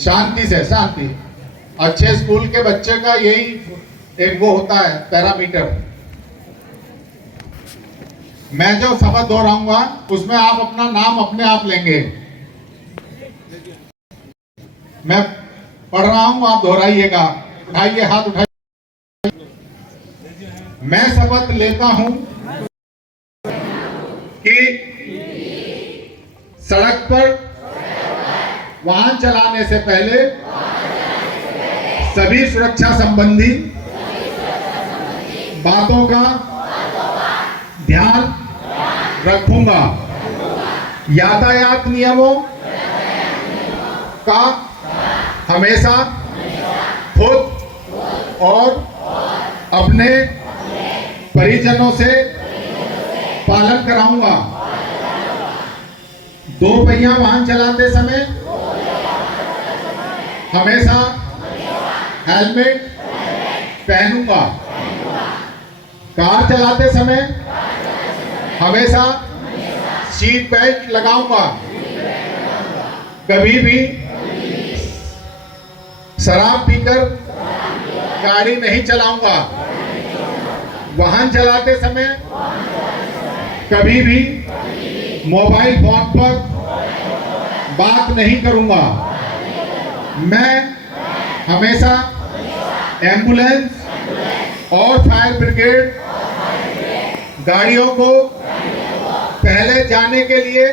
शांति से, शांति। अच्छे स्कूल के बच्चे का यही एक वो होता है पैरामीटर। मैं जो शब्द दोहराऊंगा उसमें आप अपना नाम अपने आप लेंगे। मैं पढ़ रहा हूं, आप दोहराइएगा। उठाइए, हाथ उठाइए। मैं शपथ लेता हूं कि सड़क पर वाहन चलाने से पहले सभी सुरक्षा संबंधी बातों का ध्यान रखूंगा। यातायात नियमों का हमेशा खुद और अपने परिजनों से पालन कराऊंगा। दो पहिया वाहन चलाते समय हमेशा हेलमेट पहनूंगा। कार चलाते समय हमेशा सीट बेल्ट लगाऊंगा। कभी भी शराब पीकर गाड़ी नहीं चलाऊंगा। वाहन चलाते समय कभी भी मोबाइल फोन पर बात नहीं करूंगा। मैं हमेशा एम्बुलेंस और फायर ब्रिगेड गाड़ियों को पहले जाने के लिए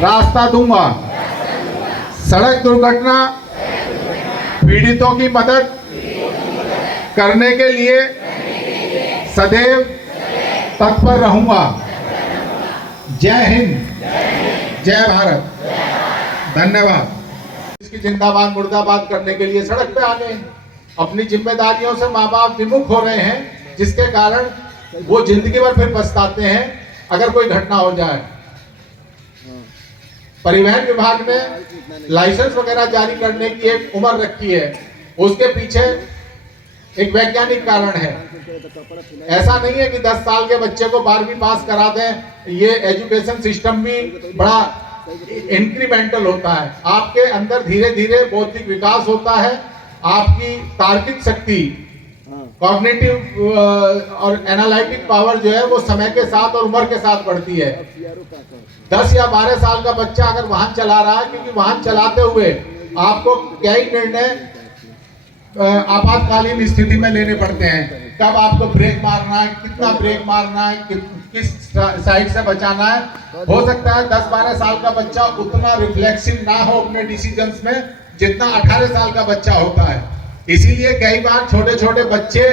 रास्ता दूंगा। सड़क दुर्घटना पीड़ितों की मदद करने के लिए सदैव तत्पर रहूंगा। जय हिंद, जय भारत, धन्यवाद। इसकी जिंदाबाद मुर्दाबाद करने के लिए सड़क पे आ गए हैं। अपनी जिम्मेदारियों से माँ बाप विमुख हो रहे हैं, जिसके कारण वो जिंदगी भर फिर पछताते हैं अगर कोई घटना हो जाए। परिवहन विभाग ने लाइसेंस वगैरह जारी करने की एक उम्र रखी है, उसके पीछे एक वैज्ञानिक कारण है। ऐसा नहीं है कि 10 साल के बच्चे को 12वीं पास करा दें। ये एजुकेशन सिस्टम भी बड़ा इंक्रीमेंटल होता है। आपके अंदर धीरे धीरे बौद्धिक विकास होता है। आपकी तार्किक शक्ति, कॉग्निटिव और एनालिटिक पावर जो है वो समय के साथ और उम्र के साथ बढ़ती है। 10 या 12 साल का बच्चा अगर वाहन चला रहा है, क्योंकि वाहन चलाते हुए आपको कई निर्णय आपातकालीन स्थिति में लेने पड़ते हैं। कब आपको ब्रेक मारना है, कितना ब्रेक मारना है, किस साइड से बचाना है। हो सकता है 10-12 साल का बच्चा उतना रिफ्लेक्सिव ना हो अपने डिसीजंस में जितना 18 साल का बच्चा होता है। इसीलिए कई बार छोटे छोटे बच्चे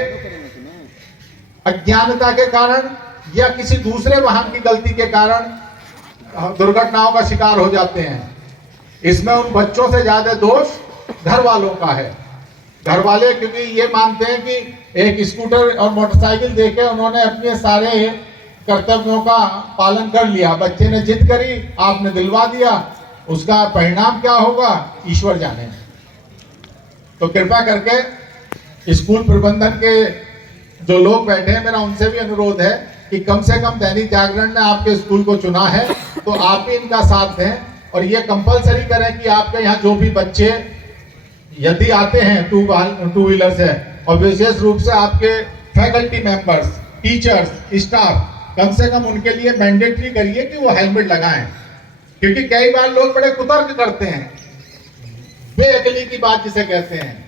अज्ञानता के कारण या किसी दूसरे वाहन की गलती के कारण दुर्घटनाओं का शिकार हो जाते हैं। इसमें उन बच्चों से ज्यादा दोष घर वालों का है। घर वाले क्योंकि ये मानते हैं कि एक स्कूटर और मोटरसाइकिल देके उन्होंने अपने सारे कर्तव्यों का पालन कर लिया। बच्चे ने जिद करी, आपने दिलवा दिया, उसका परिणाम क्या होगा ईश्वर जाने। तो कृपा करके स्कूल प्रबंधन के जो लोग बैठे हैं, मेरा उनसे भी अनुरोध है कि कम से कम दैनिक जागरण ने आपके स्कूल को चुना है तो आप भी इनका साथ दें और ये कंपलसरी करें कि आपके यहाँ जो भी बच्चे यदि आते हैं टू व्हीलर से, और विशेष रूप से आपके फैकल्टी मेंबर्स, टीचर्स, स्टाफ, कम से कम उनके लिए मैंडेटरी करिए कि वो हेलमेट लगाएं। क्योंकि कई बार लोग बड़े कुतर्क करते हैं, बेअकली की बात जिसे कहते हैं।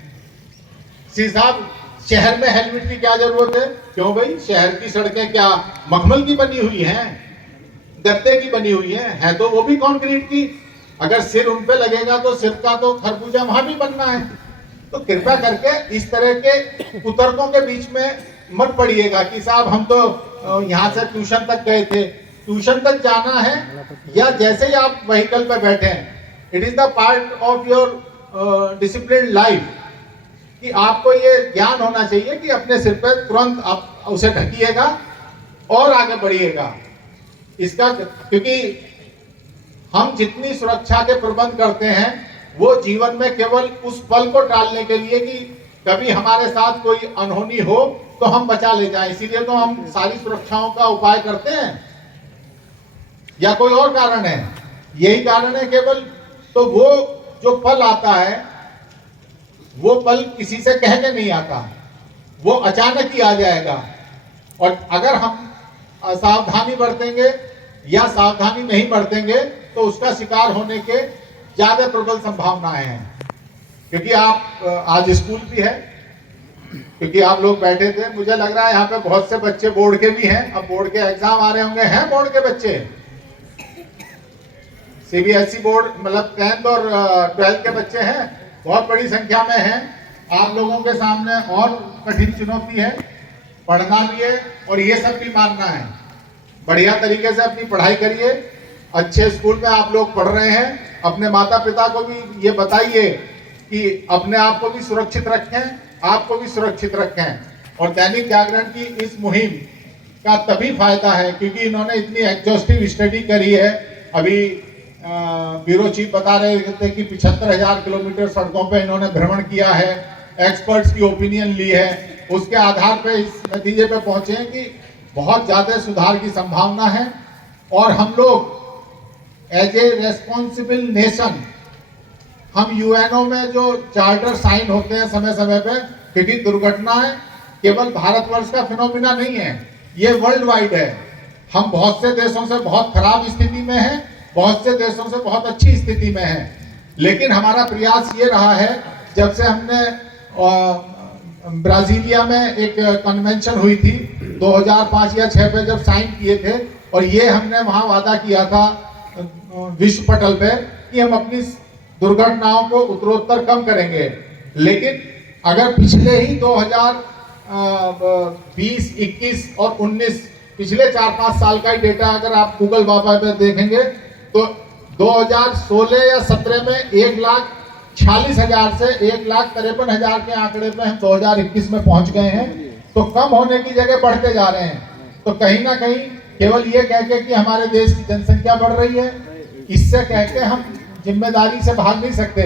साहब, शहर में हेलमेट की क्या जरूरत है? क्यों भाई, शहर की सड़कें क्या मखमल की बनी हुई हैं, गत्ते की बनी हुई हैं? है तो वो भी कंक्रीट की। अगर सिर उन पे लगेगा तो सिर का तो खरबूजा वहां भी बनना है। तो कृपया करके इस तरह के कुतर्कों के बीच में मत पड़िएगा कि साहब हम तो यहाँ से ट्यूशन तक गए थे। ट्यूशन तक जाना है या जैसे ही आप व्हीकल पे बैठे हैं, it is the part of your discipline life कि आपको ये ज्ञान होना चाहिए कि अपने सिर पे तुरंत आप उसे ढकिएगा और आगे बढ़िएगा। इसका क्योंकि हम जितनी सुरक्षा के प्रबंध करते हैं वो जीवन में केवल उस पल को टालने के लिए कि कभी हमारे साथ कोई अनहोनी हो तो हम बचा ले जाएं। इसीलिए तो हम सारी सुरक्षाओं का उपाय करते हैं, या कोई और कारण है? यही कारण है केवल। तो वो जो पल आता है वो पल किसी से कह के नहीं आता, वो अचानक ही आ जाएगा। और अगर हम सावधानी बरतेंगे या सावधानी नहीं बरतेंगे तो उसका शिकार होने के ज्यादा प्रबल संभावनाएं हैं। क्योंकि आप आज स्कूल भी है, क्योंकि आप लोग बैठे थे, मुझे लग रहा है यहाँ पे बहुत से बच्चे बोर्ड के भी हैं। अब बोर्ड के एग्जाम आ रहे होंगे, हैं बोर्ड के बच्चे? सीबीएसई बोर्ड मतलब 10th और 12th के बच्चे हैं, बहुत बड़ी संख्या में हैं। आप लोगों के सामने और कठिन चुनौती है, पढ़ना भी है और ये सब भी मानना है। बढ़िया तरीके से अपनी पढ़ाई करिए, अच्छे स्कूल में आप लोग पढ़ रहे हैं, अपने माता पिता को भी ये बताइए कि अपने आप को भी सुरक्षित रखें, आपको भी सुरक्षित रखें। और दैनिक जागरण की इस मुहिम का तभी फायदा है क्योंकि इन्होंने इतनी एग्जॉस्टिव स्टडी करी है। अभी ब्यूरो चीफ बता रहे थे कि 75,000 किलोमीटर सड़कों पे इन्होंने भ्रमण किया है, एक्सपर्ट्स की ओपिनियन ली है, उसके आधार पे इस नतीजे पे पहुंचे हैं कि बहुत ज्यादा सुधार की संभावना है। और हम लोग एज ए रेस्पॉन्सिबल नेशन, हम यूएनओ में जो चार्टर साइन होते हैं समय समय पे, क्योंकि दुर्घटनाएं केवल भारतवर्ष का फिनोमिना नहीं है, ये वर्ल्ड वाइड है। हम बहुत से देशों से बहुत खराब स्थिति में हैं, बहुत से देशों से बहुत अच्छी स्थिति में हैं, लेकिन हमारा प्रयास ये रहा है, जब से हमने ब्राजीलिया में एक कन्वेंशन हुई थी 2005 या 6 पे जब साइन किए थे, और ये हमने वहां वादा किया था विश्व पटल पे कि हम अपनी दुर्घटनाओं को उत्तरोत्तर कम करेंगे। लेकिन अगर पिछले ही 2020, 21 और 19 पिछले 4-5 साल का ही डेटा अगर आप गूगल बाबा पे देखेंगे तो 2016 या 17 में 1,46,000 से 1,53,000 के आंकड़े पे हम 2021 में पहुंच गए हैं। तो कम होने की जगह बढ़ते जा रहे हैं। तो कहीं ना कहीं केवल ये कह के कि हमारे देश की जनसंख्या बढ़ रही है, इससे कह के हम जिम्मेदारी से भाग नहीं सकते।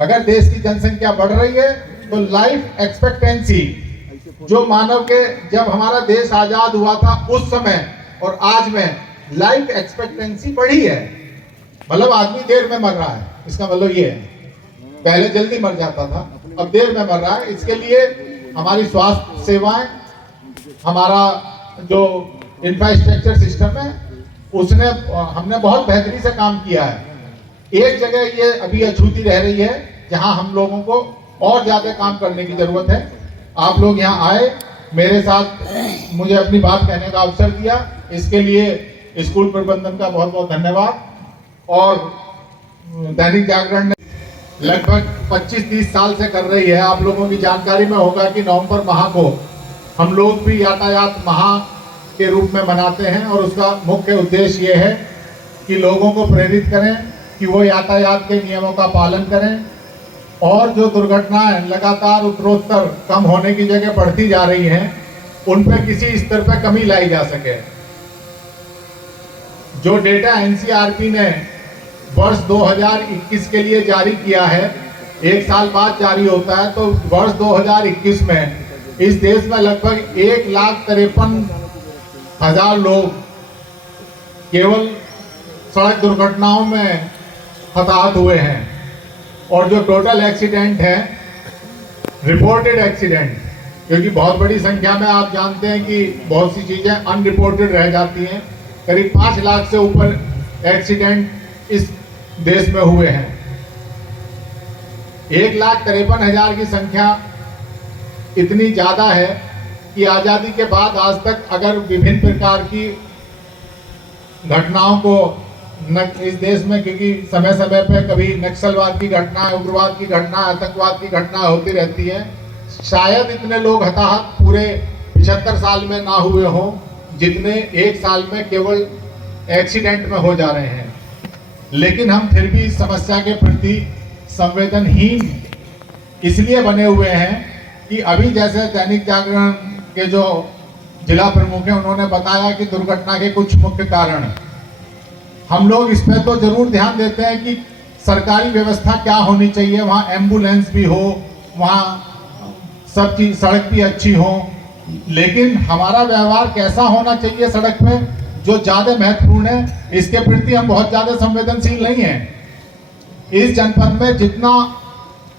अगर देश की जनसंख्या बढ़ रही है तो लाइफ एक्सपेक्टेंसी, जो मानव के जब हमारा देश आजाद हुआ था उस समय और आज में लाइफ एक्सपेक्टेंसी बढ़ी है। मतलब आदमी देर में मर रहा है, इसका मतलब ये है, पहले जल्दी मर जाता था, अब देर में मर रहा है। इसके लिए हमारी स्वास्थ्य सेवाएं, हमारा जो इंफ्रास्ट्रक्चर सिस्टम है, उसने हमने बहुत बेहतरी से काम किया है। एक जगह ये अभी अछूती रह रही है जहां हम लोगों को और ज्यादा काम करने की जरूरत है। आप लोग यहाँ आए, मेरे साथ मुझे अपनी बात कहने का अवसर दिया, इसके लिए स्कूल प्रबंधन का बहुत बहुत धन्यवाद। और दैनिक जागरण ने लगभग 25-30 साल से कर रही है। आप लोगों की जानकारी में होगा कि नवंबर माह को हम लोग भी यातायात माह के रूप में मनाते हैं, और उसका मुख्य उद्देश्य ये है कि लोगों को प्रेरित करें कि वो यातायात के नियमों का पालन करें, और जो दुर्घटनाएं लगातार उत्तरोत्तर कम होने की जगह बढ़ती जा रही हैं, उन पर किसी स्तर पर कमी लाई जा सके। जो डेटा एनसीआरपी ने वर्ष 2021 के लिए जारी किया है, एक साल बाद जारी होता है, तो वर्ष 2021 में इस देश में लगभग 1,53,000 लोग केवल सड़क दुर्घटनाओं में हताहत हुए हैं। और जो टोटल एक्सीडेंट है, रिपोर्टेड एक्सीडेंट, क्योंकि बहुत बड़ी संख्या में आप जानते हैं कि बहुत सी चीजें अनरिपोर्टेड रह जाती हैं, करीब 5 लाख से ऊपर एक्सीडेंट इस देश में हुए हैं। 1,53,000 की संख्या इतनी ज्यादा है कि आजादी के बाद आज तक अगर विभिन्न प्रकार की घटनाओं को इस देश में, क्योंकि समय समय पे कभी नक्सलवाद की घटना, उग्रवाद की घटना, आतंकवाद की घटना होती रहती है, शायद इतने लोग हताहत पूरे 75 साल में ना हुए हों जितने एक साल में केवल एक्सीडेंट में हो जा रहे हैं। लेकिन हम फिर भी इस समस्या के प्रति संवेदनहीन इसलिए बने हुए हैं कि अभी जैसे दैनिक जागरण के जो जिला प्रमुख हैं, उन्होंने बताया कि दुर्घटना के कुछ मुख्य कारण, हम लोग इस पर तो जरूर ध्यान देते हैं कि सरकारी व्यवस्था क्या होनी चाहिए, वहाँ एम्बुलेंस भी हो, वहाँ सब चीज, सड़क भी अच्छी हो, लेकिन हमारा व्यवहार कैसा होना चाहिए सड़क पे, जो ज्यादा महत्वपूर्ण है, इसके प्रति हम बहुत ज्यादा संवेदनशील नहीं हैं। इस जनपद में जितना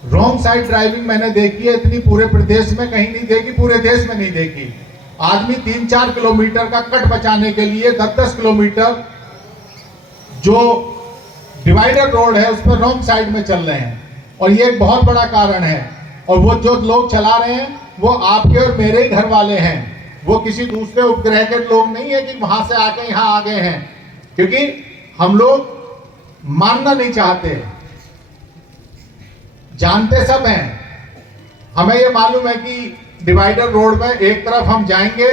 रॉन्ग साइड ड्राइविंग मैंने देखी है इतनी पूरे प्रदेश में कहीं नहीं देखी, पूरे देश में नहीं देखी। आदमी 3-4 किलोमीटर का कट बचाने के लिए 10-10 किलोमीटर जो डिवाइडर रोड है उस पर रॉन्ग साइड में चल रहे हैं, और ये एक बहुत बड़ा कारण है। और वो जो लोग चला रहे हैं वो आपके और मेरे ही घर वाले हैं, वो किसी दूसरे उपग्रह के लोग नहीं है कि वहां से आके यहाँ आ गए हैं, क्योंकि हम लोग मानना नहीं चाहते, जानते सब हैं। हमें ये मालूम है कि डिवाइडर रोड में एक तरफ हम जाएंगे,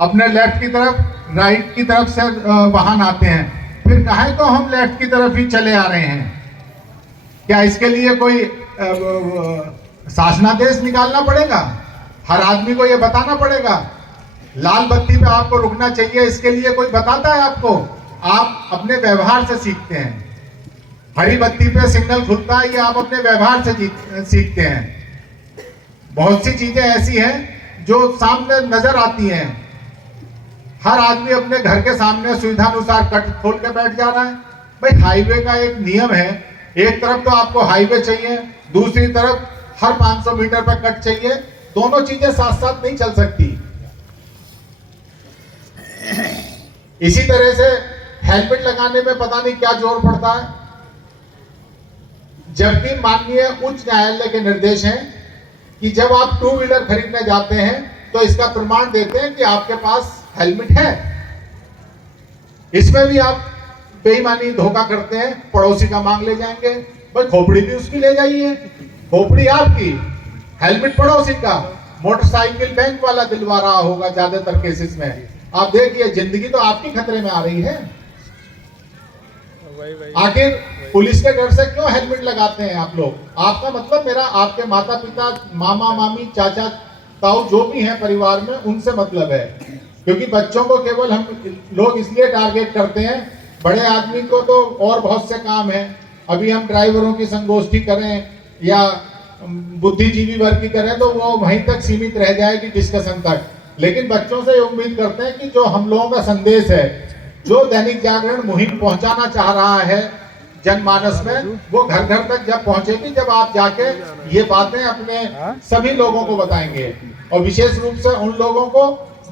अपने लेफ्ट की तरफ, राइट की तरफ से वाहन आते हैं, फिर काहे को हम लेफ्ट की तरफ ही चले आ रहे हैं? क्या इसके लिए कोई शासनादेश निकालना पड़ेगा? हर आदमी को ये बताना पड़ेगा? लाल बत्ती पे आपको रुकना चाहिए, इसके लिए कोई बताता है आपको? आप अपने व्यवहार से सीखते हैं। हरी बत्ती पे सिग्नल खुलता है, ये आप अपने व्यवहार से सीखते हैं। बहुत सी चीजें ऐसी हैं जो सामने नजर आती हैं। हर आदमी अपने घर के सामने सुविधानुसार कट खोल के बैठ जा रहा है। भाई हाईवे का एक नियम है, एक तरफ तो आपको हाईवे चाहिए, दूसरी तरफ हर 500 मीटर पर कट चाहिए। दोनों चीजें साथ साथ नहीं चल सकती। इसी तरह से हेलमेट लगाने में पता नहीं क्या जोर पड़ता है, जबकि माननीय उच्च न्यायालय के निर्देश हैं कि जब आप 2 व्हीलर खरीदने जाते हैं तो इसका प्रमाण देते हैं कि आपके पास हेलमेट है। इसमें भी आप बेईमानी धोखा करते हैं, पड़ोसी का मांग ले जाएंगे। भाई खोपड़ी भी उसकी ले जाइए, खोपड़ी आपकी, हेलमेट पड़ोसी का, मोटरसाइकिल बैंक वाला दिलवा रहा होगा ज्यादातर केसेस में। आप देखिए जिंदगी तो आपकी खतरे में आ रही है। आखिर पुलिस के डर से क्यों हेलमेट लगाते हैं आप लोग? आपका मतलब मेरा आपके माता पिता, मामा मामी, चाचा ताऊ जो भी हैं परिवार में, उनसे मतलब है। क्योंकि बच्चों को केवल हम लोग इसलिए टारगेट करते हैं, बड़े आदमी को तो और बहुत से काम है। अभी हम ड्राइवरों की संगोष्ठी करें या बुद्धिजीवी वर्ग की करें तो वो वहीं तक सीमित रह जाएगी डिस्कशन तक। लेकिन बच्चों से उम्मीद करते हैं कि जो हम लोगों का संदेश है, जो दैनिक जागरण मुहिम पहुंचाना चाह रहा है जनमानस में, वो घर घर तक जब पहुंचेगी, जब आप जाके ये बातें अपने सभी लोगों को बताएंगे, और विशेष रूप से उन लोगों को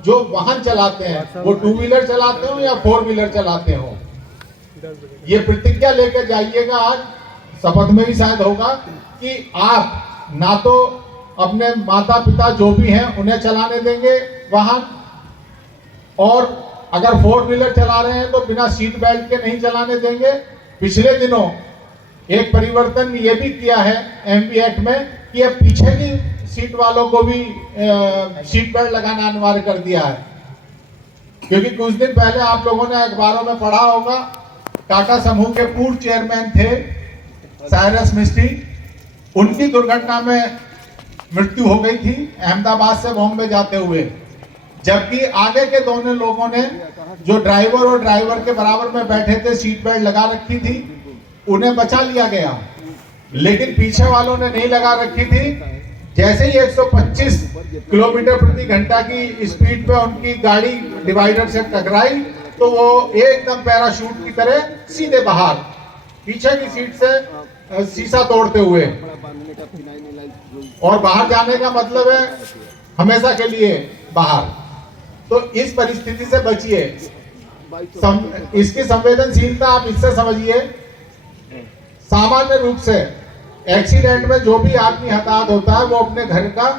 जो वाहन चलाते हैं, वो 2 व्हीलर चलाते हो या 4 व्हीलर चलाते हो। ये प्रतिज्ञा लेकर जाइएगा, आज शपथ में भी शायद होगा, कि आप ना तो अपने माता पिता जो भी हैं उन्हें चलाने देंगे वाहन, और अगर 4 व्हीलर चला रहे हैं तो बिना सीट बेल्ट के नहीं चलाने देंगे। पिछले दिनों एक परिवर्तन ये भी किया है एमपी एक्ट में कि अब पीछे की सीट वालों को भी सीट बेल्ट लगाना अनिवार्य कर दिया है। क्योंकि कुछ दिन पहले आप लोगों ने अखबारों में पढ़ा होगा, टाटा समूह के पूर्व चेयरमैन थे साइरस मिस्त्री, उनकी दुर्घटना में मृत्यु हो गई थी अहमदाबाद से बॉम्बे जाते हुए। जबकि आगे के दोनों लोगों ने, जो ड्राइवर और ड्राइवर के बराबर में बैठे थे, सीट बेल्ट लगा रखी थी, उन्हें बचा लिया गया। लेकिन पीछे वालों ने नहीं लगा रखी थी। जैसे ही 125 किलोमीटर प्रति घंटा की स्पीड पे उनकी गाड़ी डिवाइडर से टकराई तो वो एकदम पैराशूट की तरह सीधे बाहर, पीछे की सीट से शीशा तोड़ते हुए। और बाहर जाने का मतलब है हमेशा के लिए बाहर। तो इस परिस्थिति से बचिए। इसकी संवेदनशीलता आप इससे समझिए, सामान्य रूप से एक्सीडेंट में जो भी आदमी हताहत होता है वो अपने घर का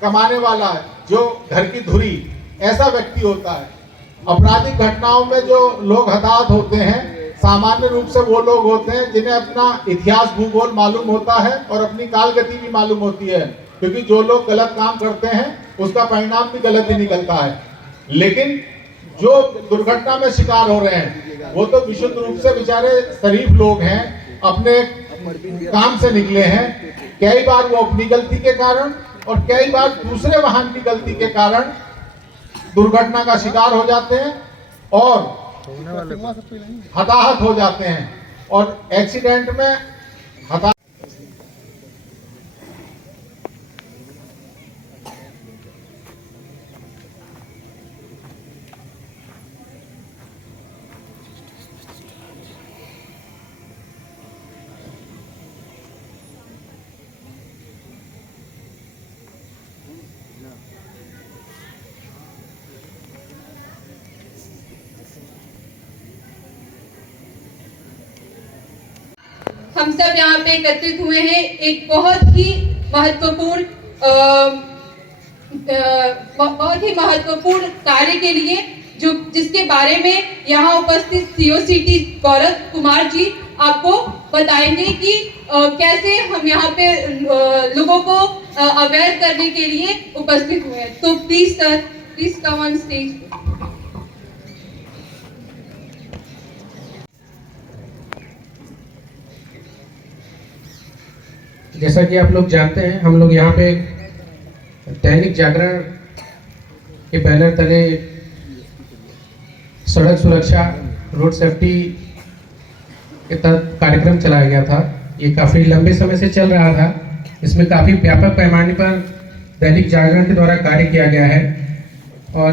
कमाने वाला है, जो घर की धुरी, ऐसा व्यक्ति होता है। आपराधिक घटनाओं में जो लोग हताहत होते हैं सामान्य रूप से वो लोग होते हैं जिन्हें अपना इतिहास भूगोल मालूम होता है और अपनी कालगति भी मालूम होती है। क्योंकि जो लोग गलत काम करते हैं उसका परिणाम भी गलत ही निकलता है। लेकिन जो दुर्घटना में शिकार हो रहे हैं वो तो विशुद्ध रूप से बेचारे शरीफ लोग हैं, अपने काम से निकले हैं। कई बार वो अपनी गलती के कारण और कई बार दूसरे वाहन की गलती के कारण दुर्घटना का शिकार हो जाते हैं और हताहत हो जाते हैं। और एक्सीडेंट में हताहत हम सब यहाँ पे एकत्रित हुए हैं एक बहुत ही महत्वपूर्ण कार्य के लिए, जो जिसके बारे में यहाँ उपस्थित सीओसीटी गौरव कुमार जी आपको बताएंगे कि कैसे हम यहाँ पे लोगों को अवेयर करने के लिए उपस्थित हुए हैं। तो please sir, please come on stage. जैसा कि आप लोग जानते हैं, हम लोग यहाँ पे दैनिक जागरण के बैनर तले सड़क सुरक्षा, रोड सेफ्टी के तहत कार्यक्रम चलाया गया था। ये काफ़ी लंबे समय से चल रहा था। इसमें काफ़ी व्यापक पैमाने पर दैनिक जागरण के द्वारा कार्य किया गया है और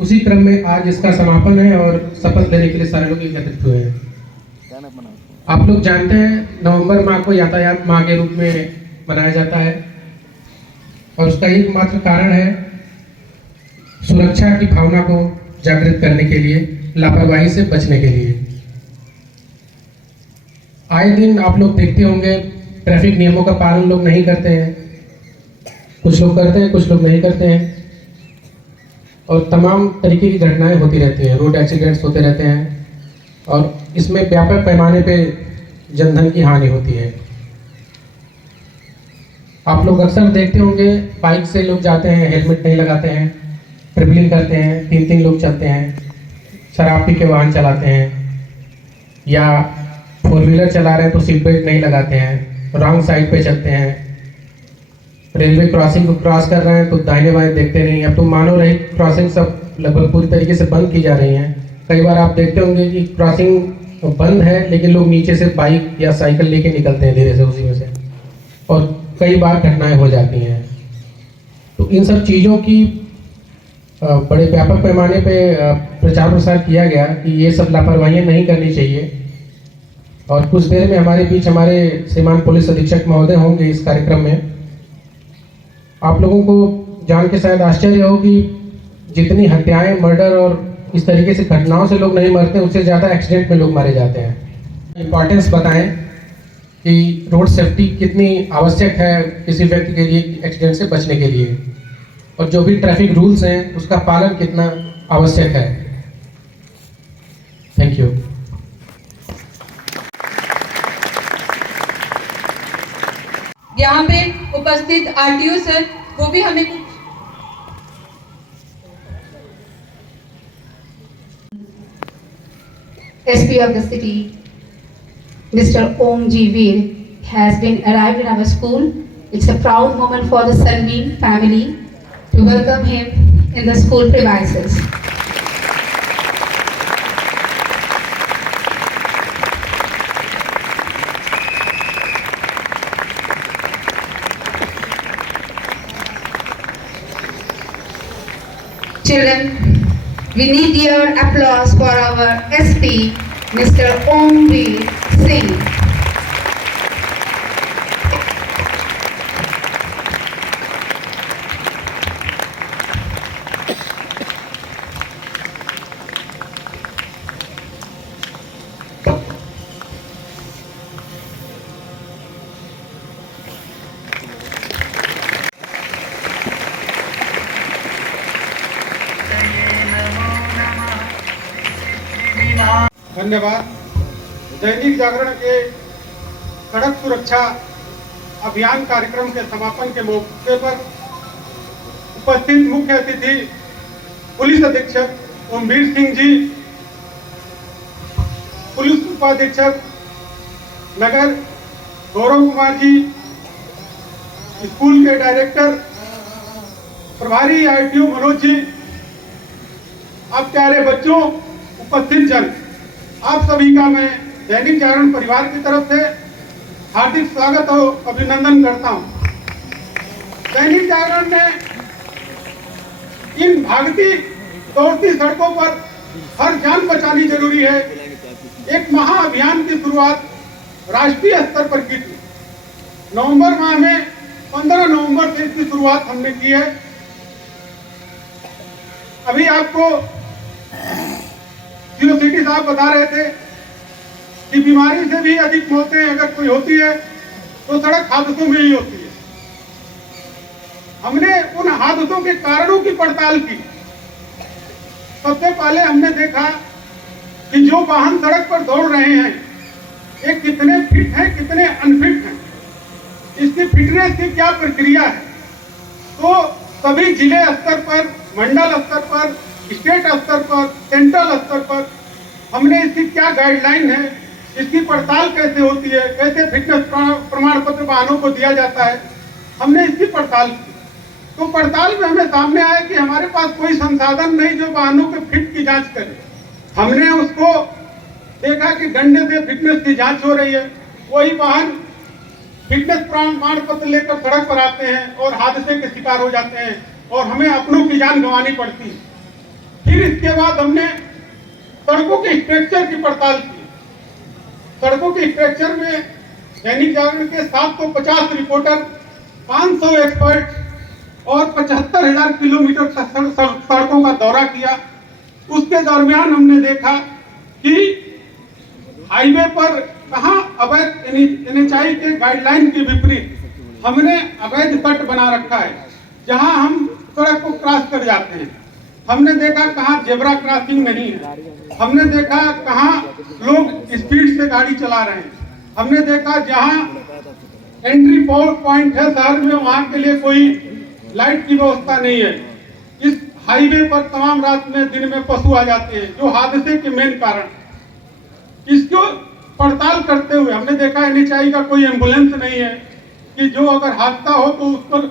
उसी क्रम में आज इसका समापन है और शपथ लेने के लिए सारे लोग एकत्रित हुए हैं। आप लोग जानते हैं, नवंबर माह को यातायात माह के रूप में मनाया जाता है और उसका एकमात्र कारण है सुरक्षा की भावना को जागृत करने के लिए, लापरवाही से बचने के लिए। आए दिन आप लोग देखते होंगे ट्रैफिक नियमों का पालन लोग नहीं करते हैं, कुछ लोग करते हैं, कुछ लोग नहीं करते हैं और तमाम तरीके की घटनाएं होती रहती हैं, रोड एक्सीडेंट्स होते रहते हैं और इसमें व्यापक पैमाने पे जनधन की हानि होती है। आप लोग अक्सर देखते होंगे बाइक से लोग जाते हैं, हेलमेट नहीं लगाते हैं, ट्रिपलिंग करते हैं, 3-3 लोग चलते हैं, शराब पी के वाहन चलाते हैं या 4 व्हीलर चला रहे हैं तो सीट बेल्ट नहीं लगाते हैं, रॉन्ग साइड पे चलते हैं, रेलवे क्रॉसिंग को क्रॉस कर रहे हैं तो दाहिने बाएं देखते नहीं। अब तो मानव रहित क्रॉसिंग सब लगभग पूरी तरीके से बंद की जा रही हैं। कई बार आप देखते होंगे कि क्रॉसिंग बंद है लेकिन लोग नीचे से बाइक या साइकिल लेके निकलते हैं धीरे से उसी में से, और कई बार घटनाएं हो जाती हैं। तो इन सब चीज़ों की बड़े व्यापक पैमाने पे प्रचार प्रसार किया गया कि ये सब लापरवाहियाँ नहीं करनी चाहिए और कुछ देर में हमारे बीच हमारे श्रीमान पुलिस अधीक्षक महोदय होंगे इस कार्यक्रम में। आप लोगों को जान के शायद आश्चर्य हो कि जितनी हत्याएं, मर्डर और इस तरीके से घटनाओं से लोग नहीं मरते, उससे ज़्यादा एक्सीडेंट में लोग मारे जाते हैं। इम्पॉर्टेंस बताएं कि रोड सेफ्टी कितनी आवश्यक है किसी व्यक्ति के लिए एक्सीडेंट से बचने के लिए, और जो भी ट्रैफिक रूल्स हैं उसका पालन कितना आवश्यक है। Thank you. यहाँ पे उपस्थित आरटीओ सर, वो भी हमें कुछ SP of the city, Mr. Om G. Veer, has been arrived in our school. It's a proud moment for the Sunbeam family to welcome him in the school premises. Children, we need your applause for our SP, Mr. Om Veer Singh. धन्यवाद। दैनिक जागरण के सड़क सुरक्षा अभियान कार्यक्रम के समापन के मौके पर उपस्थित मुख्य अतिथि पुलिस अधीक्षक ओमवीर सिंह जी, पुलिस उपाधीक्षक नगर गौरव कुमार जी, स्कूल के डायरेक्टर प्रभारी आरटीओ मनोज जी, आप प्यारे बच्चों, उपस्थित जन, आप सभी का मैं दैनिक जागरण परिवार की तरफ से हार्दिक स्वागत और अभिनंदन करता हूं। दैनिक जागरण ने इन भागती दौड़ती सड़कों पर हर जान बचानी जरूरी है एक महाअभियान की शुरुआत राष्ट्रीय स्तर पर की थी। नवंबर माह में 15 नवंबर से इसकी शुरुआत हमने की है। अभी आपको सीओसीटी साहब बता रहे थे कि बीमारी से भी अधिक मौतें अगर कोई होती है तो सड़क हादसों में ही होती है। हमने उन हादसों के कारणों की पड़ताल की। सबसे पहले हमने देखा कि जो वाहन सड़क पर दौड़ रहे हैं ये कितने फिट हैं, कितने अनफिट हैं, इसकी फिटनेस की क्या प्रक्रिया है। तो सभी जिले स्तर पर, मंडल स्तर पर, स्टेट स्तर पर, सेंट्रल स्तर पर हमने इसकी क्या गाइडलाइन है, इसकी पड़ताल कैसे होती है, कैसे फिटनेस प्रमाण पत्र वाहनों को दिया जाता है, हमने इसकी पड़ताल की। तो पड़ताल में हमें सामने आया कि हमारे पास कोई संसाधन नहीं जो वाहनों के फिट की जांच करे। हमने उसको देखा कि डंडे से फिटनेस की जांच हो रही है, वही वाहन फिटनेस प्रमाण पत्र लेकर सड़क पर आते हैं और हादसे के शिकार हो जाते हैं और हमें अपनों की जान गंवानी पड़ती है। फिर इसके बाद हमने सड़कों के स्ट्रक्चर की पड़ताल की। सड़कों के स्ट्रक्चर में दैनिक जागरण के 750 रिपोर्टर, 500 एक्सपर्ट और 75,000 किलोमीटर सड़कों का दौरा किया। उसके दरमियान हमने देखा कि हाईवे पर कहां अवैध एनएचआई के गाइडलाइन के विपरीत हमने अवैध कट बना रखा है, जहां हम सड़क को क्रॉस कर जाते हैं। हमने देखा कहां जेब्रा क्रॉसिंग नहीं है। हमने देखा कहां लोग स्पीड से गाड़ी चला रहे हैं। हमने देखा जहां एंट्री पॉइंट है शहर में, वहां के लिए कोई लाइट की व्यवस्था नहीं है। इस हाईवे पर तमाम रात में, दिन में पशु आ जाते हैं, जो हादसे के मेन कारण। इसको पड़ताल करते हुए हमने देखा एनएचआई का कोई एम्बुलेंस नहीं है कि जो अगर हादसा हो तो उस पर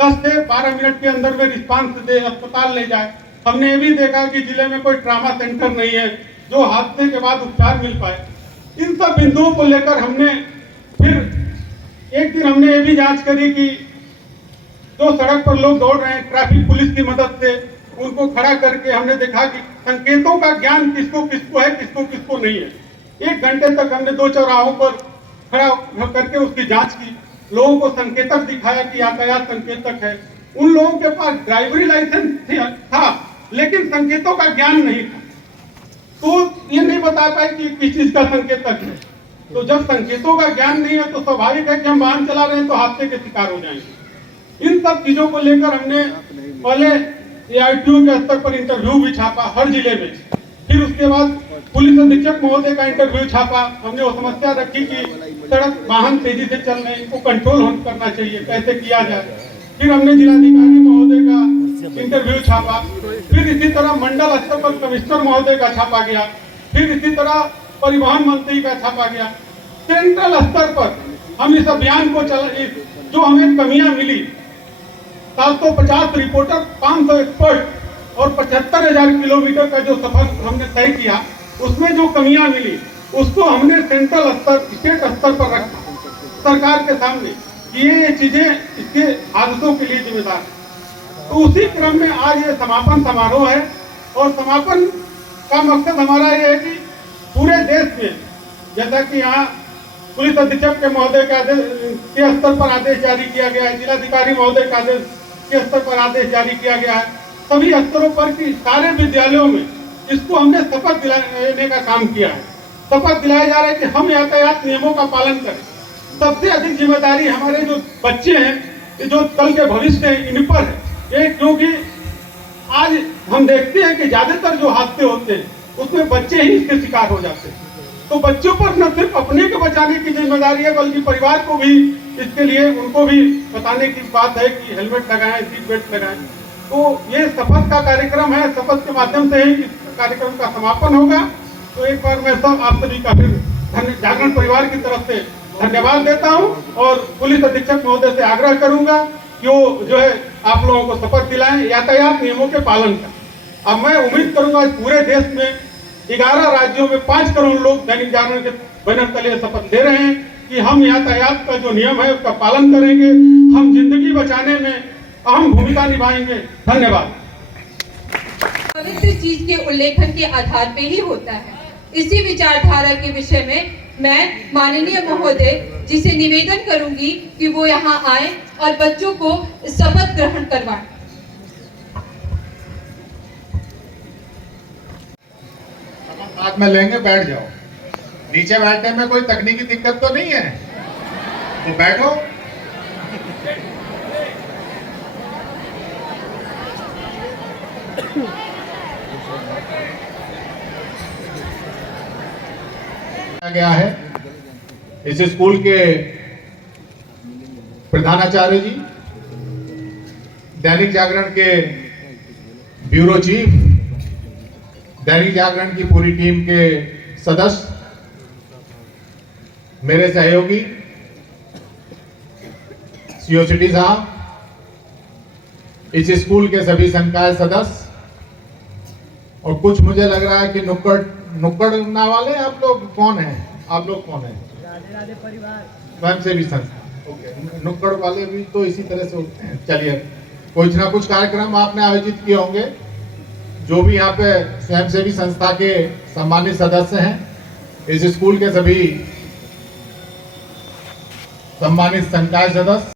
10 से 12 मिनट के अंदर में रिस्पांस दे, अस्पताल ले जाए। हमने ये भी देखा कि जिले में कोई ट्रामा सेंटर नहीं है जो हादसे के बाद उपचार मिल पाए। इन सब बिंदुओं को लेकर हमने फिर एक दिन हमने ये भी जांच करी कि जो सड़क पर लोग दौड़ रहे हैं, ट्रैफिक पुलिस की मदद से उनको खड़ा करके हमने देखा कि संकेतों का ज्ञान किसको किसको है, किसको किसको नहीं है। 1 घंटे तक हमने 2 चौराहों पर खड़ा करके उसकी जांच की, लोगों को संकेतक दिखाया कि यातायात संकेतक है। उन लोगों के पास ड्राइवरी लाइसेंस था लेकिन संकेतों का ज्ञान नहीं था, तो ये नहीं बता पाए कि किस चीज का संकेतक है। तो जब संकेतों का ज्ञान नहीं है तो स्वाभाविक है कि हम वाहन चला रहे हैं तो हादसे के शिकार हो जाएंगे। इन सब चीजों को लेकर हमने पहले ARTO के स्तर पर इंटरव्यू भी छापा हर जिले में। फिर उसके बाद पुलिस अधीक्षक महोदय का इंटरव्यू छापा। हमने वो समस्या रखी कि सड़क वाहन तेजी से चल रहे हैं, इनको कंट्रोल करना चाहिए, कैसे किया जाए। फिर हमने जिलाधिकारी महोदय का इंटरव्यू छापा। फिर इसी तरह मंडल स्तर पर कमिश्नर महोदय का छापा गया। फिर इसी तरह परिवहन मंत्री का छापा गया। सेंट्रल स्तर पर हम इस अभियान को जो हमें कमियां मिली, 750 रिपोर्टर, 500 एक्सपर्ट और 75,000 किलोमीटर का जो सफर हमने तय किया, उसमें जो कमियां मिली उसको हमने सेंट्रल स्तर, स्टेट स्तर पर रखा सरकार के सामने कि ये चीजें इसके हादसों के लिए जिम्मेदार है। तो उसी क्रम में आज ये समापन समारोह है और समापन का मकसद हमारा ये है कि पूरे देश में, जैसा कि यहाँ पुलिस अधीक्षक के महोदय के स्तर पर आदेश जारी किया गया है, जिलाधिकारी महोदय का आदेश के स्तर पर आदेश जारी किया गया है, सभी स्तरों पर कि सारे विद्यालयों में इसको हमने शपथ दिलाने का काम किया है। शपथ दिलाया जा रहा है कि हम यातायात नियमों का पालन करें। सबसे अधिक जिम्मेदारी हमारे जो बच्चे हैं, जो कल के भविष्य है, इन पर है। क्योंकि आज हम देखते हैं कि ज्यादातर जो हादसे होते हैं उसमें बच्चे ही इसके शिकार हो जाते हैं। तो बच्चों पर न सिर्फ अपने को बचाने की जिम्मेदारी है बल्कि परिवार को भी इसके लिए उनको भी बताने की बात है कि हेलमेट लगाएं, सीट बेल्ट लगाएं। तो ये शपथ का कार्यक्रम है, शपथ के माध्यम से ही इस कार्यक्रम का समापन होगा। तो एक बार मैं सब आप सभी का फिर जागरण परिवार की तरफ से धन्यवाद देता हूं और पुलिस अधीक्षक महोदय से आग्रह करूंगा कि वो जो है आप लोगों को शपथ दिलाएं यातायात नियमों के पालन का। अब मैं उम्मीद करूंगा पूरे देश में 11 राज्यों में 5 करोड़ लोग दैनिक जागरण के बैनर तले शपथ ले रहे हैं कि हम यातायात का जो नियम है उसका पालन करेंगे, हम जिंदगी बचाने में अहम भूमिका निभाएंगे। धन्यवाद। पवित्र चीज के उल्लेखन के आधार पे ही होता है। इसी विचारधारा के विषय में मैं माननीय महोदय जी से निवेदन करूंगी कि वो यहाँ आए और बच्चों को शपथ ग्रहण करवाएं। बाद में लेंगे, बैठ जाओ। नीचे बैठने में कोई तकनीकी दिक्कत तो नहीं है? तो बैठो। गया है इस स्कूल के प्रधानाचार्य जी, दैनिक जागरण के ब्यूरो चीफ, दैनिक जागरण की पूरी टीम के सदस्य, मेरे सहयोगी सीओ सिटी साहब, इस स्कूल के सभी संकाय सदस्य, और कुछ मुझे लग रहा है कि नुक्कड़ना वाले आप लोग कौन हैं? आप लोग कौन हैं? स्वयं सेवी संस्था। ओके, नुक्कड़ वाले भी तो इसी तरह से होते हैं। चलिए, कुछ ना कुछ कार्यक्रम आपने आयोजित किए होंगे। जो भी यहाँ पे स्वयं सेवी संस्था के सम्मानित सदस्य हैं, इस स्कूल के सभी सम्मानित संकाय सदस्य,